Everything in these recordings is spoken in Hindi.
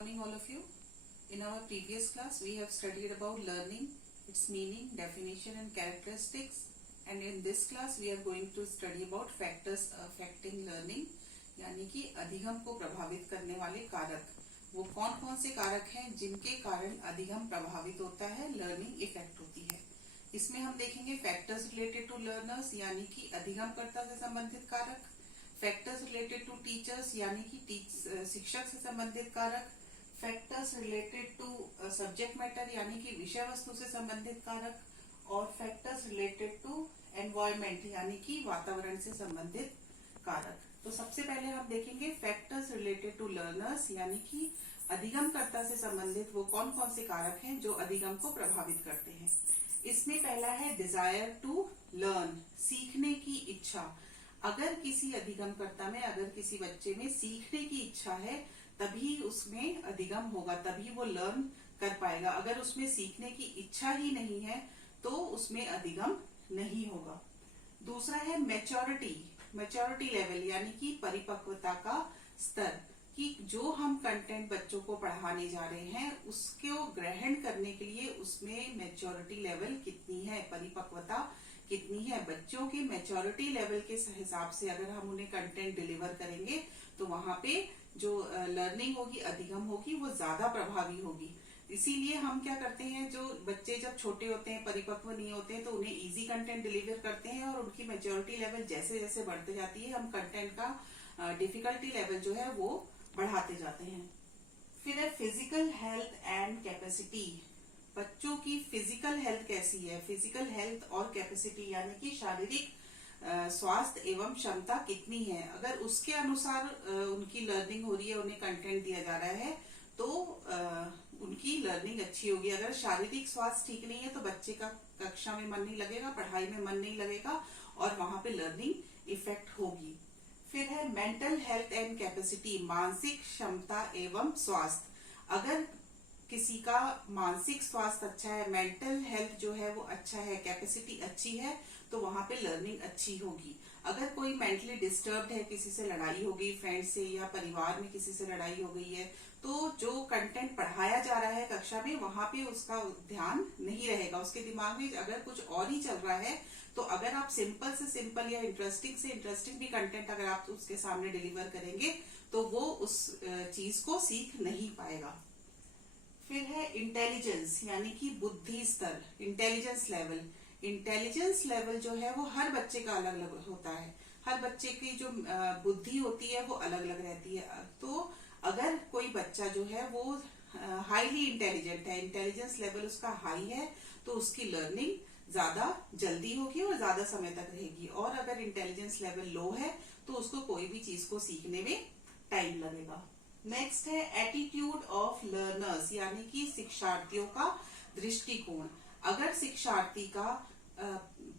Morning all of you. In our previous class we have studied about learning, its meaning, definition and characteristics, and in this class we are going to study about factors affecting learning, यानी कि अधिगम को प्रभावित करने वाले कारक। वो कौन कौन से कारक हैं जिनके कारण अधिगम प्रभावित होता है, लर्निंग इफेक्ट होती है। इसमें हम देखेंगे फैक्टर्स रिलेटेड टू लर्नर्स यानी कि अधिगमकर्ता से संबंधित कारक, फैक्टर्स रिलेटेड टू टीचर्स यानी कि शिक्षक से संबंधित कारक, factors related to subject matter यानी कि विषय वस्तु से संबंधित कारक, और फैक्टर्स रिलेटेड टू एनवायरमेंट यानी कि वातावरण से संबंधित कारक। तो सबसे पहले हम देखेंगे फैक्टर्स रिलेटेड टू लर्नर्स यानी कि अधिगमकर्ता से संबंधित वो कौन कौन से कारक हैं जो अधिगम को प्रभावित करते हैं। इसमें पहला है डिजायर टू लर्न, सीखने की इच्छा। अगर किसी अधिगमकर्ता में, अगर किसी बच्चे में सीखने की इच्छा है तभी उसमें अधिगम होगा, तभी वो लर्न कर पाएगा। अगर उसमें सीखने की इच्छा ही नहीं है तो उसमें अधिगम नहीं होगा। दूसरा है मैच्योरिटी लेवल यानी कि परिपक्वता का स्तर, कि जो हम कंटेंट बच्चों को पढ़ाने जा रहे हैं उसको ग्रहण करने के लिए उसमें मैच्योरिटी लेवल कितनी है, परिपक्वता कितनी है। बच्चों के मैच्योरिटी लेवल के हिसाब से अगर हम उन्हें कंटेंट डिलीवर करेंगे तो वहां पे जो लर्निंग होगी, अधिगम होगी, वो ज्यादा प्रभावी होगी। इसीलिए हम क्या करते हैं, जो बच्चे जब छोटे होते हैं, परिपक्व नहीं होते हैं, तो उन्हें इजी कंटेंट डिलीवर करते हैं और उनकी मैच्योरिटी लेवल जैसे जैसे बढ़ते जाती है हम कंटेंट का डिफिकल्टी लेवल जो है वो बढ़ाते जाते हैं। फिर है फिजिकल हेल्थ एंड कैपेसिटी। बच्चों की फिजिकल हेल्थ कैसी है, फिजिकल हेल्थ और कैपेसिटी यानी कि शारीरिक स्वास्थ्य एवं क्षमता कितनी है। अगर उसके अनुसार उनकी लर्निंग हो रही है, उन्हें कंटेंट दिया जा रहा है तो उनकी लर्निंग अच्छी होगी। अगर शारीरिक स्वास्थ्य ठीक नहीं है तो बच्चे का कक्षा में मन नहीं लगेगा, पढ़ाई में मन नहीं लगेगा और वहां पे लर्निंग इफेक्ट होगी। फिर है मेंटल हेल्थ एंड कैपेसिटी, मानसिक क्षमता एवं स्वास्थ्य। अगर किसी का मानसिक स्वास्थ्य अच्छा है, मेंटल हेल्थ जो है वो अच्छा है, कैपेसिटी अच्छी है, तो वहां पे लर्निंग अच्छी होगी। अगर कोई मेंटली डिस्टर्ब्ड है, किसी से लड़ाई हो गई, फ्रेंड से या परिवार में किसी से लड़ाई हो गई है, तो जो कंटेंट पढ़ाया जा रहा है कक्षा में वहां पे उसका ध्यान नहीं रहेगा। उसके दिमाग में अगर कुछ और ही चल रहा है तो अगर आप सिंपल से सिंपल या इंटरेस्टिंग से इंटरेस्टिंग भी कंटेंट अगर आप उसके सामने डिलीवर करेंगे तो वो उस चीज को सीख नहीं पाएगा। फिर है इंटेलिजेंस यानी कि बुद्धि स्तर, इंटेलिजेंस लेवल। इंटेलिजेंस लेवल जो है वो हर बच्चे का अलग अलग होता है। हर बच्चे की जो बुद्धि होती है वो अलग अलग रहती है। तो अगर कोई बच्चा जो है वो हाईली इंटेलिजेंट है, इंटेलिजेंस लेवल उसका हाई है, तो उसकी लर्निंग ज्यादा जल्दी होगी और ज्यादा समय तक रहेगी। और अगर इंटेलिजेंस लेवल लो है तो उसको कोई भी चीज को सीखने में टाइम लगेगा। नेक्स्ट है एटीट्यूड ऑफ लर्नर्स यानी कि शिक्षार्थियों का दृष्टिकोण। अगर शिक्षार्थी का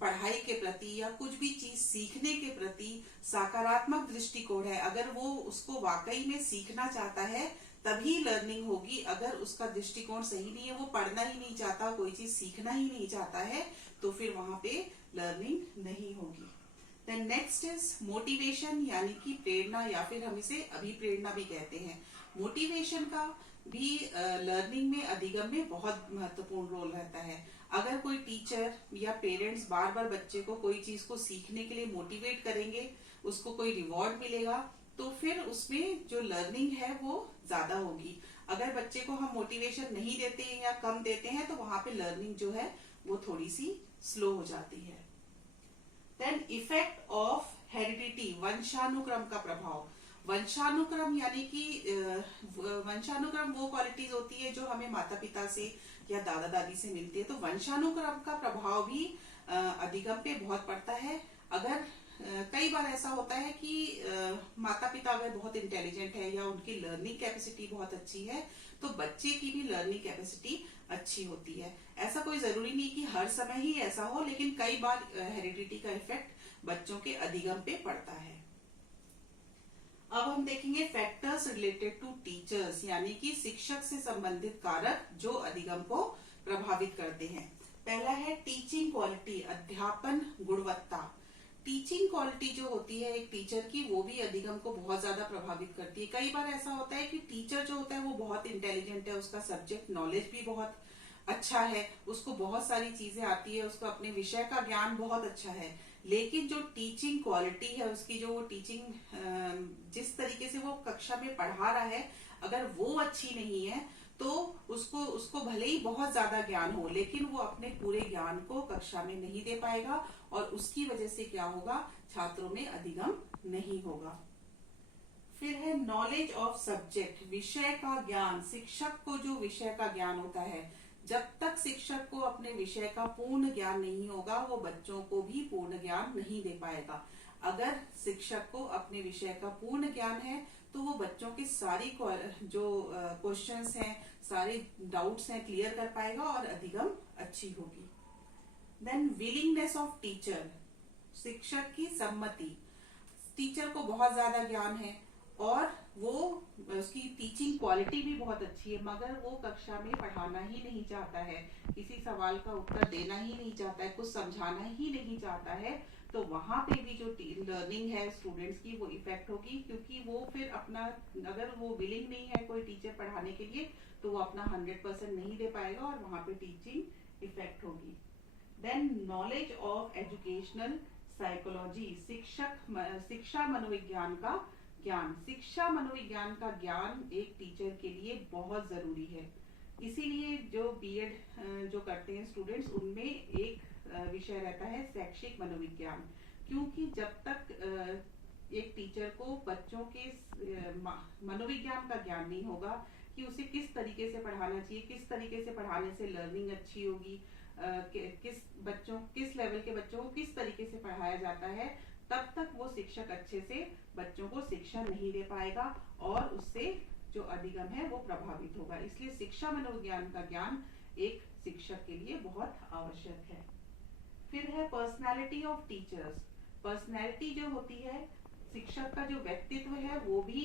पढ़ाई के प्रति या कुछ भी चीज सीखने के प्रति सकारात्मक दृष्टिकोण है, अगर वो उसको वाकई में सीखना चाहता है तभी लर्निंग होगी। अगर उसका दृष्टिकोण सही नहीं है, वो पढ़ना ही नहीं चाहता, कोई चीज सीखना ही नहीं चाहता है, तो फिर वहां पे लर्निंग नहीं होगी। देन नेक्स्ट इज मोटिवेशन यानी कि प्रेरणा, या फिर हम इसे अभिप्रेरणा भी कहते हैं। मोटिवेशन का भी लर्निंग में, अधिगम में बहुत महत्वपूर्ण रोल रहता है। अगर कोई टीचर या पेरेंट्स बार बार बच्चे को कोई चीज को सीखने के लिए मोटिवेट करेंगे, उसको कोई रिवॉर्ड मिलेगा, तो फिर उसमें जो लर्निंग है वो ज्यादा होगी। अगर बच्चे को हम मोटिवेशन नहीं देते हैं या कम देते हैं तो वहां पे लर्निंग जो है वो थोड़ी सी स्लो हो जाती है। देन इफेक्ट ऑफ हेरिडिटी, वंशानुक्रम का प्रभाव। वंशानुक्रम यानी कि वंशानुक्रम वो क्वालिटीज होती है जो हमें माता पिता से या दादा दादी से मिलती है। तो वंशानुक्रम का प्रभाव भी अधिगम पे बहुत पड़ता है। अगर कई बार ऐसा होता है कि माता पिता अगर बहुत इंटेलिजेंट है या उनकी लर्निंग कैपेसिटी बहुत अच्छी है तो बच्चे की भी लर्निंग कैपेसिटी अच्छी होती है। ऐसा कोई जरूरी नहीं कि हर समय ही ऐसा हो, लेकिन कई बार हेरिडिटी का इफेक्ट बच्चों के अधिगम पे पड़ता है। अब हम देखेंगे फैक्टर्स रिलेटेड टू टीचर्स यानी कि शिक्षक से संबंधित कारक जो अधिगम को प्रभावित करते हैं। पहला है टीचिंग क्वालिटी, अध्यापन गुणवत्ता। टीचिंग क्वालिटी जो होती है एक टीचर की, वो भी अधिगम को बहुत ज्यादा प्रभावित करती है। कई बार ऐसा होता है कि टीचर जो होता है वो बहुत इंटेलिजेंट है, उसका सब्जेक्ट नॉलेज भी बहुत अच्छा है, उसको बहुत सारी चीजें आती है, उसको अपने विषय का ज्ञान बहुत अच्छा है, लेकिन जो टीचिंग क्वालिटी है उसकी, जो वो टीचिंग जिस तरीके से वो कक्षा में पढ़ा रहा है, अगर वो अच्छी नहीं है तो उसको उसको भले ही बहुत ज्यादा ज्ञान हो, लेकिन वो अपने पूरे ज्ञान को कक्षा में नहीं दे पाएगा, और उसकी वजह से क्या होगा, छात्रों में अधिगम नहीं होगा। फिर है नॉलेज ऑफ सब्जेक्ट, विषय का ज्ञान। शिक्षक को जो विषय का ज्ञान होता है, जब तक शिक्षक को अपने विषय का पूर्ण ज्ञान नहीं होगा, वो बच्चों को भी पूर्ण ज्ञान नहीं दे पाएगा। अगर शिक्षक को अपने विषय का पूर्ण ज्ञान है तो वो बच्चों की सारी जो क्वेश्चंस हैं, सारे डाउट्स हैं, क्लियर कर पाएगा और अधिगम अच्छी होगी। देन विलिंगनेस ऑफ टीचर, शिक्षक की सम्मति। टीचर को बहुत ज्यादा ज्ञान है और वो उसकी टीचिंग क्वालिटी भी बहुत अच्छी है, मगर वो कक्षा में पढ़ाना ही नहीं चाहता है, किसी सवाल का उत्तर देना ही नहीं चाहता है, कुछ समझाना ही नहीं चाहता है, तो वहां पे भी जो लर्निंग है स्टूडेंट्स की वो इफेक्ट होगी, क्योंकि वो फिर अपना, अगर वो विलिंग नहीं है कोई टीचर पढ़ाने के लिए, तो वो अपना 100% नहीं दे पाएगा और वहां पे टीचिंग इफेक्ट होगी। Then knowledge of educational psychology, शिक्षा मनोविज्ञान का ज्ञान। शिक्षा मनोविज्ञान का ज्ञान एक टीचर के लिए बहुत जरूरी है, इसीलिए जो बीएड जो करते हैं स्टूडेंट्स, उनमें एक विषय रहता है शैक्षिक मनोविज्ञान, क्योंकि जब तक एक टीचर को बच्चों के मनोविज्ञान का ज्ञान नहीं होगा कि उसे किस तरीके से पढ़ाना चाहिए, किस तरीके से पढ़ाने से लर्निंग अच्छी होगी, किस लेवल के बच्चों को किस तरीके से पढ़ाया जाता है, तब तक वो शिक्षक अच्छे से बच्चों को शिक्षा नहीं दे पाएगा और उससे जो अधिगम है वो प्रभावित होगा। इसलिए शिक्षा मनोविज्ञान का ज्ञान एक शिक्षक के लिए बहुत आवश्यक है। फिर है पर्सनालिटी ऑफ टीचर्स। पर्सनालिटी जो होती है, शिक्षक का जो व्यक्तित्व है वो भी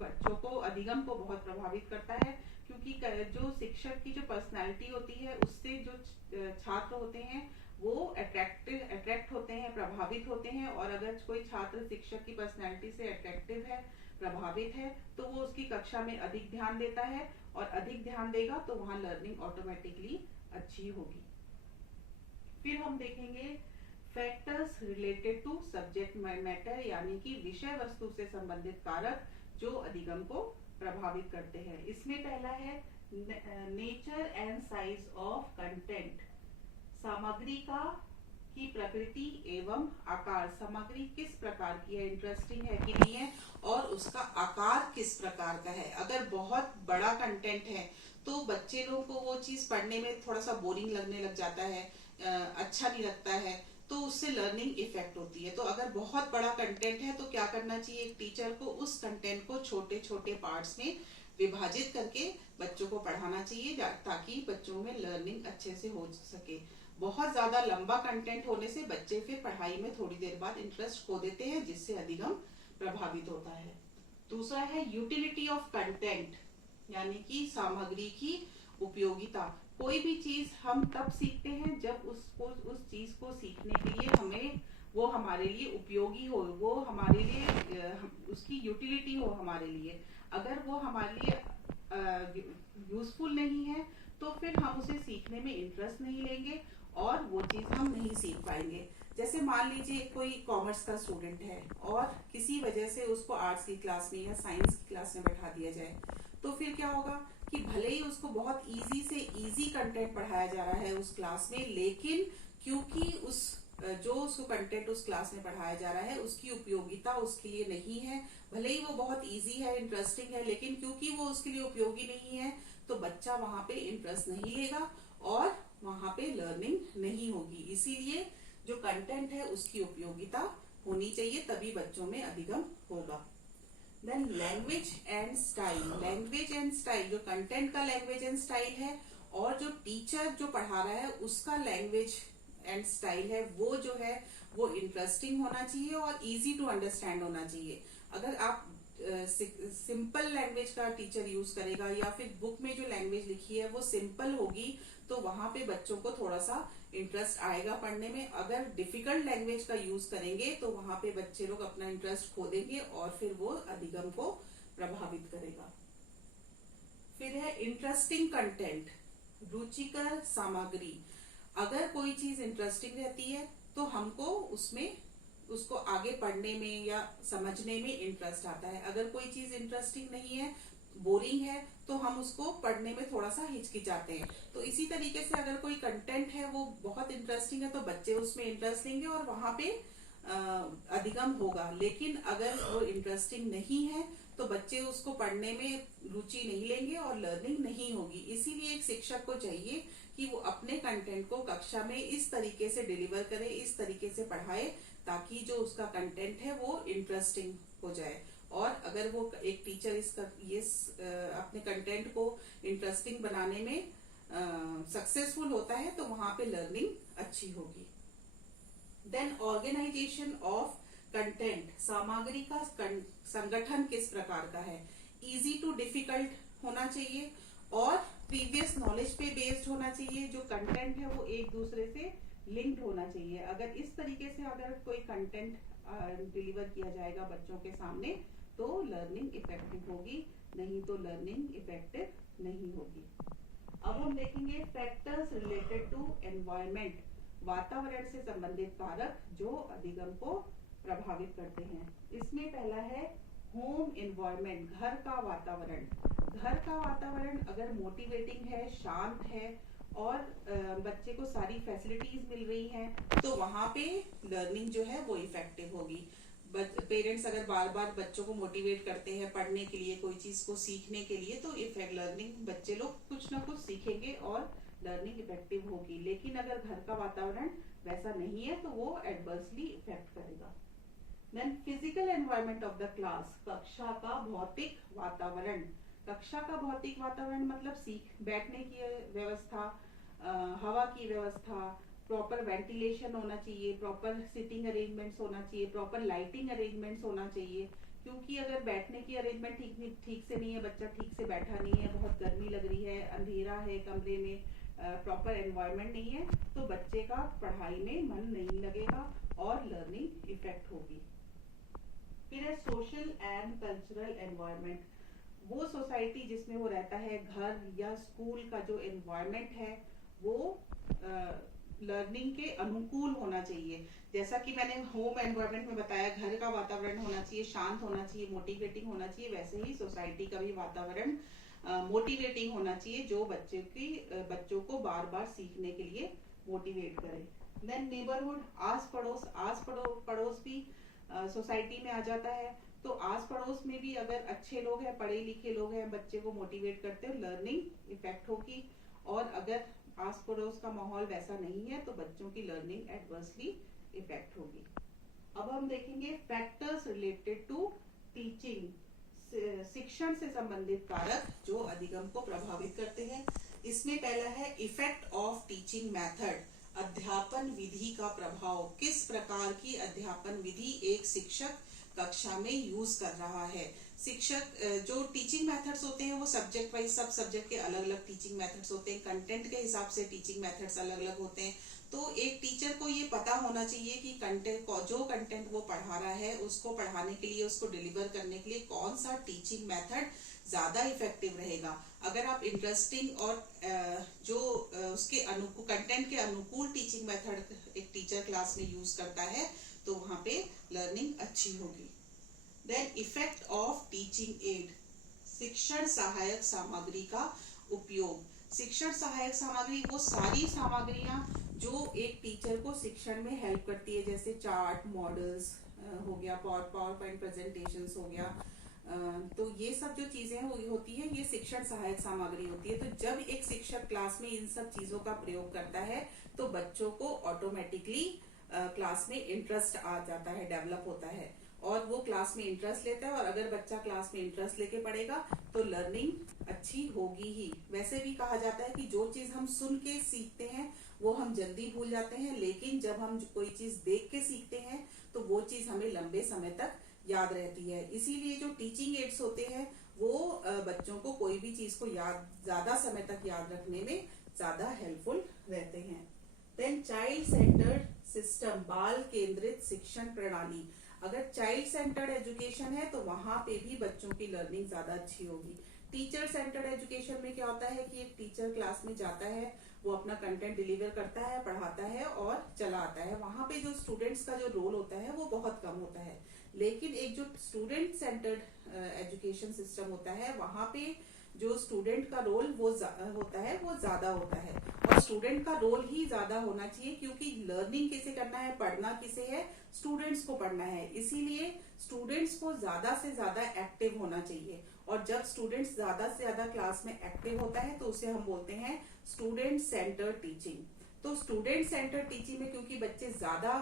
बच्चों को, अधिगम को बहुत प्रभावित करता है, क्योंकि जो शिक्षक की जो पर्सनालिटी होती है उससे जो छात्र होते हैं वो अट्रैक्ट होते हैं, प्रभावित होते हैं, और अगर कोई छात्र शिक्षक की पर्सनालिटी से अट्रैक्टिव है, प्रभावित है, तो वो उसकी कक्षा में अधिक ध्यान देता है, और अधिक ध्यान देगा तो वहां लर्निंग ऑटोमेटिकली अच्छी होगी। फिर हम देखेंगे factors related to subject matter, यानी कि विषय वस्तु से संबंधित कारक जो अधिगम को प्रभावित करते हैं। इसमें पहला है nature and size of content, सामग्री की प्रकृति एवं आकार। सामग्री किस प्रकार की है, इंटरेस्टिंग है कि नहीं है, और उसका आकार किस प्रकार का है। अगर बहुत बड़ा कंटेंट है तो बच्चे लोगों को वो चीज पढ़ने में थोड़ा सा बोरिंग लगने लग जाता है, अच्छा नहीं लगता है, तो उससे लर्निंग इफेक्ट होती है। तो अगर बहुत बड़ा कंटेंट है तो क्या करना चाहिए, एक टीचर को उस कंटेंट को छोटे छोटे पार्ट्स में विभाजित करके बच्चों को पढ़ाना चाहिए, ताकि बच्चों में लर्निंग अच्छे से हो सके। बहुत ज्यादा लंबा कंटेंट होने से बच्चे फिर पढ़ाई में थोड़ी देर बाद इंटरेस्ट खो देते हैं, जिससे अधिगम प्रभावित होता है। दूसरा है यूटिलिटी ऑफ कंटेंट, यानी कि सामग्री की उपयोगिता। कोई भी चीज हम तब सीखते हैं जब उस चीज को सीखने के लिए हमें वो हमारे लिए उपयोगी हो, वो हमारे लिए उसकी यूटिलिटी हो हमारे लिए। अगर वो हमारे लिए यूजफुल नहीं है तो फिर हम उसे सीखने में इंटरेस्ट नहीं लेंगे और वो चीज हम नहीं सीख पाएंगे। जैसे मान लीजिए कोई कॉमर्स का स्टूडेंट है और किसी वजह से उसको आर्ट्स की क्लास में या साइंस की क्लास में बैठा दिया जाए, तो फिर क्या होगा कि भले ही उसको बहुत इजी से इजी कंटेंट पढ़ाया जा रहा है उस क्लास में, लेकिन क्योंकि जो उसको कंटेंट उस क्लास में पढ़ाया जा रहा है उसकी उपयोगिता उसके लिए नहीं है, भले ही वो बहुत इजी है, इंटरेस्टिंग है, लेकिन क्योंकि वो उसके लिए उपयोगी नहीं है तो बच्चा वहां पे इंटरेस्ट नहीं लेगा और वहां पे लर्निंग नहीं होगी। इसीलिए जो कंटेंट है उसकी उपयोगिता होनी चाहिए, तभी बच्चों में अधिगम होगा। Then language and style. Language and style, जो कंटेंट का लैंग्वेज एंड स्टाइल है और जो टीचर जो पढ़ा रहा है उसका लैंग्वेज एंड स्टाइल है, वो जो है वो इंटरेस्टिंग होना चाहिए और इजी टू अंडरस्टैंड होना चाहिए। अगर आप सिंपल लैंग्वेज का टीचर यूज करेगा या फिर बुक में जो लैंग्वेज लिखी है वो सिंपल होगी, तो वहां पे बच्चों को थोड़ा सा इंटरेस्ट आएगा पढ़ने में। अगर डिफिकल्ट लैंग्वेज का यूज करेंगे तो वहां पे बच्चे लोग अपना इंटरेस्ट खो देंगे और फिर वो अधिगम को प्रभावित करेगा। फिर है इंटरेस्टिंग कंटेंट, रुचिकर सामग्री। अगर कोई चीज इंटरेस्टिंग रहती है तो हमको उसको आगे पढ़ने में या समझने में इंटरेस्ट आता है। अगर कोई चीज इंटरेस्टिंग नहीं है, बोरिंग है, तो हम उसको पढ़ने में थोड़ा सा हिचकिचाते हैं। तो इसी तरीके से अगर कोई कंटेंट है वो बहुत इंटरेस्टिंग है तो बच्चे उसमें इंटरेस्ट लेंगे और वहां पे अधिगम होगा। लेकिन अगर वो इंटरेस्टिंग नहीं है तो बच्चे उसको पढ़ने में रुचि नहीं लेंगे और लर्निंग नहीं होगी। इसीलिए एक शिक्षक को चाहिए कि वो अपने कंटेंट को कक्षा में इस तरीके से डिलीवर करे, इस तरीके से पढ़ाए ताकि जो उसका कंटेंट है वो इंटरेस्टिंग हो जाए। और अगर वो एक टीचर अपने कंटेंट को इंटरेस्टिंग बनाने में सक्सेसफुल होता है तो वहां पे लर्निंग अच्छी होगी। देन ऑर्गेनाइजेशन ऑफ कंटेंट, सामग्री का संगठन किस प्रकार का है। इजी टू डिफिकल्ट होना चाहिए और प्रीवियस नॉलेज पे बेस्ड होना चाहिए। जो कंटेंट है वो एक दूसरे से लिंक्ड होना चाहिए। अगर इस तरीके से अगर कोई कंटेंट डिलीवर किया जाएगा बच्चों के सामने तो लर्निंग इफेक्टिव होगी, नहीं तो लर्निंग इफेक्टिव नहीं होगी। अब हम देखेंगे फैक्टर्स रिलेटेड टू एनवायरमेंट, वातावरण से संबंधित कारक जो अधिगम को प्रभावित करते हैं। इसमें पहला है होम एनवायरमेंट, घर का वातावरण। घर का वातावरण अगर मोटिवेटिंग है, शांत है और बच्चे को सारी फैसिलिटीज मिल रही हैं तो वहां पे लर्निंग जो है वो इफेक्टिव होगी। पेरेंट्स अगर बार बार बच्चों को मोटिवेट करते हैं पढ़ने के लिए, कोई चीज को सीखने के लिए, तो इफेक्ट लर्निंग बच्चे लोग कुछ ना कुछ सीखेंगे और लर्निंग इफेक्टिव होगी। लेकिन अगर घर का वातावरण वैसा नहीं है तो वो एडवर्सली इफेक्ट करेगा। Then physical environment of the class, कक्षा का भौतिक वातावरण। कक्षा का भौतिक वातावरण मतलब बैठने की व्यवस्था, हवा की व्यवस्था, प्रॉपर वेंटिलेशन होना चाहिए, प्रॉपर सिटिंग अरेंजमेंट्स होना चाहिए, प्रॉपर लाइटिंग अरेंजमेंट्स होना चाहिए। क्योंकि अगर बैठने की अरेंजमेंट ठीक से नहीं है, बच्चा ठीक से बैठा नहीं है, बहुत गर्मी लग रही है, अंधेरा है कमरे में, प्रॉपर एनवायरनमेंट नहीं है, तो बच्चे का पढ़ाई में मन नहीं लगेगा और लर्निंग इफेक्ट होगी। फिर है सोशल एंड कल्चरल एनवायरनमेंट, वो सोसाइटी जिसमें वो रहता है, घर या स्कूल का जो एनवायरनमेंट है वो लर्निंग के अनुकूल होना चाहिए। जैसा कि मैंने होम एनवायरनमेंट में बताया, घर का वातावरण होना चाहिए, शांत होना चाहिए, मोटिवेटिंग होना चाहिए, वैसे ही सोसाइटी का भी वातावरण मोटिवेटिंग होना चाहिए जो बच्चों को बार बार सीखने के लिए मोटिवेट करे। देन नेबरहुड, आस पड़ोस भी सोसाइटी में आ जाता है। तो आस पड़ोस में भी अगर अच्छे लोग हैं, पढ़े लिखे लोग हैं, बच्चे को मोटिवेट करते हैं, लर्निंग इफेक्ट होगी। और अगर आस पड़ोस का माहौल वैसा नहीं है तो बच्चों की लर्निंग एडवर्सली इफेक्ट होगी। अब हम देखेंगे फैक्टर्स रिलेटेड टू टीचिंग, शिक्षण से संबंधित कारक जो अधिगम को प्रभावित करते हैं। इसमें पहला है इफेक्ट ऑफ टीचिंग मेथड, अध्यापन विधि का प्रभाव। किस प्रकार की अध्यापन विधि एक शिक्षक कक्षा में यूज कर रहा है। शिक्षक जो टीचिंग मेथड्स होते हैं वो सब्जेक्ट वाइज, सब सब्जेक्ट के अलग अलग टीचिंग मेथड्स होते हैं, कंटेंट के हिसाब से टीचिंग मेथड्स अलग अलग होते हैं। तो एक टीचर को ये पता होना चाहिए कि जो कंटेंट वो पढ़ा रहा है उसको पढ़ाने के लिए, उसको डिलीवर करने के लिए कौन सा टीचिंग मेथड ज्यादा इफेक्टिव रहेगा। अगर आप इंटरेस्टिंग और जो उसके कंटेंट के अनुकूल टीचिंग मेथड एक टीचर क्लास में यूज करता है तो वहां पे लर्निंग अच्छी होगी। Then effect of teaching aid, शिक्षण सहायक सामग्री का उपयोग। शिक्षण सहायक सामग्री वो सारी सामग्रियां जो एक टीचर को शिक्षण में हेल्प करती है, जैसे चार्ट, मॉडल्स हो गया, पावर पॉइंट प्रेजेंटेशंस हो गया, तो ये सब जो चीजें होती है ये शिक्षण सहायक सामग्री होती है। तो जब एक शिक्षक क्लास में इन सब चीजों का प्रयोग करता है तो बच्चों को ऑटोमेटिकली क्लास में इंटरेस्ट आ जाता है, डेवलप होता है और वो क्लास में इंटरेस्ट लेता है। और अगर बच्चा क्लास में इंटरेस्ट लेके पढ़ेगा तो लर्निंग अच्छी होगी ही। वैसे भी कहा जाता है कि जो चीज हम सुन के सीखते हैं वो हम जल्दी भूल जाते हैं, लेकिन जब हम कोई चीज देख के सीखते हैं तो वो चीज हमें लंबे समय तक याद रहती है। इसीलिए जो टीचिंग एड्स होते हैं वो बच्चों को कोई भी चीज को ज्यादा समय तक याद रखने में ज्यादा हेल्पफुल रहते हैं। देन चाइल्ड सेंटर्ड सिस्टम, बाल केंद्रित शिक्षण प्रणाली। अगर चाइल्ड सेंटर्ड एजुकेशन है तो वहां पे भी बच्चों की लर्निंग ज्यादा अच्छी होगी। टीचर सेंटर्ड एजुकेशन में क्या होता है कि एक टीचर क्लास में जाता है, वो अपना कंटेंट डिलीवर करता है, पढ़ाता है और चला आता है। वहां पे जो स्टूडेंट्स का जो रोल होता है वो बहुत कम होता है। लेकिन एक जो स्टूडेंट सेंटर्ड एजुकेशन सिस्टम होता है वहां पे जो स्टूडेंट का रोल वो होता है वो ज्यादा होता है। और स्टूडेंट का रोल ही ज्यादा होना चाहिए, क्योंकि लर्निंग किसे करना है, पढ़ना किसे है, स्टूडेंट्स को पढ़ना है। इसीलिए स्टूडेंट्स को ज्यादा से ज्यादा एक्टिव होना चाहिए। और जब स्टूडेंट्स ज्यादा से ज्यादा क्लास में एक्टिव होता है तो उसे हम बोलते हैं स्टूडेंट सेंटर्ड टीचिंग। तो स्टूडेंट सेंटर्ड टीचिंग में क्योंकि बच्चे ज्यादा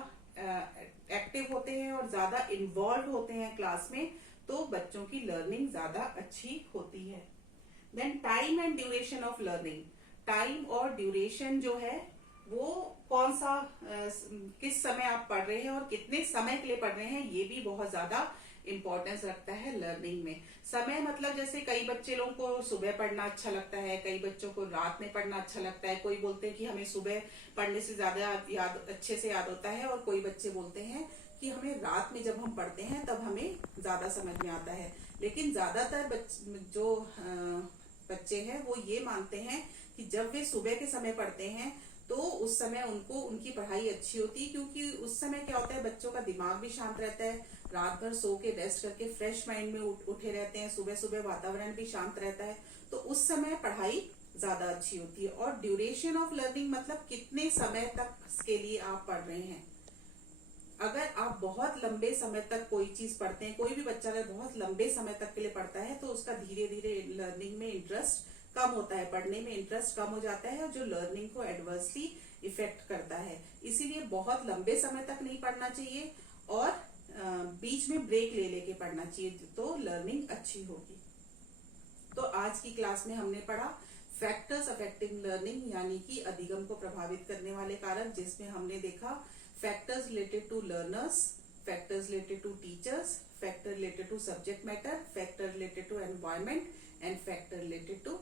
एक्टिव होते हैं और ज्यादा इन्वॉल्व होते हैं क्लास में, तो बच्चों की लर्निंग ज्यादा अच्छी होती है। Then time and duration of learning. Time और ड्यूरेशन जो है वो कौन सा किस समय आप पढ़ रहे हैं और कितने समय के लिए पढ़ रहे हैं, ये भी बहुत ज्यादा इंपॉर्टेंस रखता है लर्निंग में। समय मतलब जैसे कई बच्चे लोगों को सुबह पढ़ना अच्छा लगता है, कई बच्चों को रात में पढ़ना अच्छा लगता है। कोई बोलते हैं कि हमें सुबह पढ़ने से ज्यादा याद अच्छे से याद होता है, और कोई बच्चे बोलते हैं कि हमें रात में जब हम पढ़ते हैं तब हमें ज्यादा समझ में आता है। लेकिन ज्यादातर जो बच्चे हैं वो ये मानते हैं कि जब वे सुबह के समय पढ़ते हैं तो उस समय उनको उनकी पढ़ाई अच्छी होती है, क्योंकि उस समय क्या होता है बच्चों का दिमाग भी शांत रहता है, रात भर सो के रेस्ट करके फ्रेश माइंड में उठे रहते हैं, सुबह सुबह वातावरण भी शांत रहता है, तो उस समय पढ़ाई ज्यादा अच्छी होती है। और ड्यूरेशन ऑफ लर्निंग मतलब कितने समय तक के लिए आप पढ़ रहे हैं। अगर आप बहुत लंबे समय तक कोई चीज पढ़ते हैं, कोई भी बच्चा अगर बहुत लंबे समय तक के लिए पढ़ता है तो उसका धीरे धीरे लर्निंग में इंटरेस्ट कम होता है, पढ़ने में इंटरेस्ट कम हो जाता है, और जो लर्निंग को एडवर्सली इफेक्ट करता है। इसीलिए बहुत लंबे समय तक नहीं पढ़ना चाहिए और बीच में ब्रेक ले लेके पढ़ना चाहिए, तो लर्निंग अच्छी होगी। तो आज की क्लास में हमने पढ़ा फैक्टर्स अफेक्टिंग लर्निंग, यानी कि अधिगम को प्रभावित करने वाले कारक, जिसमें हमने देखा factors related to learners, factors related to teachers, factor related to subject matter, factor related to environment and factor related to